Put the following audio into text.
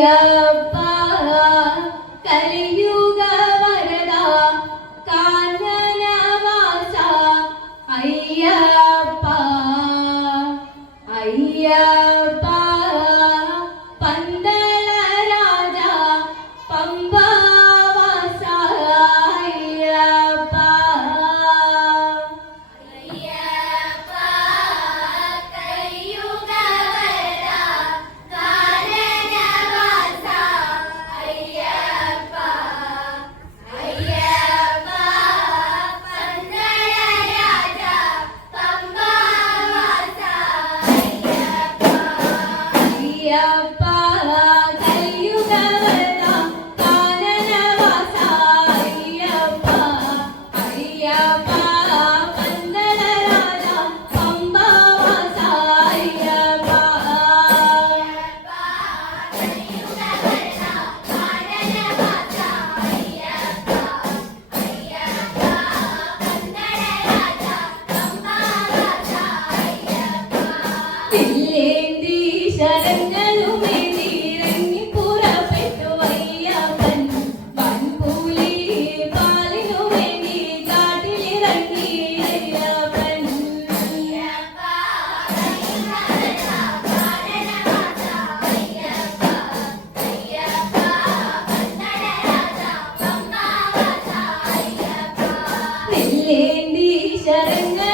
അയ്യപ്പ കലിയുഗ വരദ കാനനവാസ അയ്യപ്പ അയ്യപ്പ പന്തള രാജ പമ്പവാസ അയ്യപ്പ അയ്യപ്പ കലിയുഗ വരദ കാനനവാസ അയ്യപ്പ അയ്യപ്പ പന്തള രാജ പമ്പവാസ അയ്യപ്പ അയ്യപ്പ കലിയുഗ വരദ കാനനവാസ അയ്യപ്പ അയ്യപ്പ പന്തള രാജ പമ്പവാസ അയ്യപ്പ കലിയുഗ വരദ കാനനവാസ അയ്യപ്പ അയ്യപ്പ പന്തള രാജ പമ്പവാസ അയ്യപ്പ വില്ലേന്തി ശരങ്ങളുമേന്തിയിറങ്ങി പുറപ്പെട്ടു അയ്യപ്പൻ വൻപൂലി പാലിനു വേണ്ടി കാട്ടിലിറങ്ങി അയ്യപ്പൻ അയ്യപ്പ കലിയുഗ വരദ കാനനവാസ അയ്യപ്പ അയ്യപ്പ പന്തള രാജ പമ്പവാസ അയ്യപ്പ വില്ലേന്തി ശരങ്ങൾ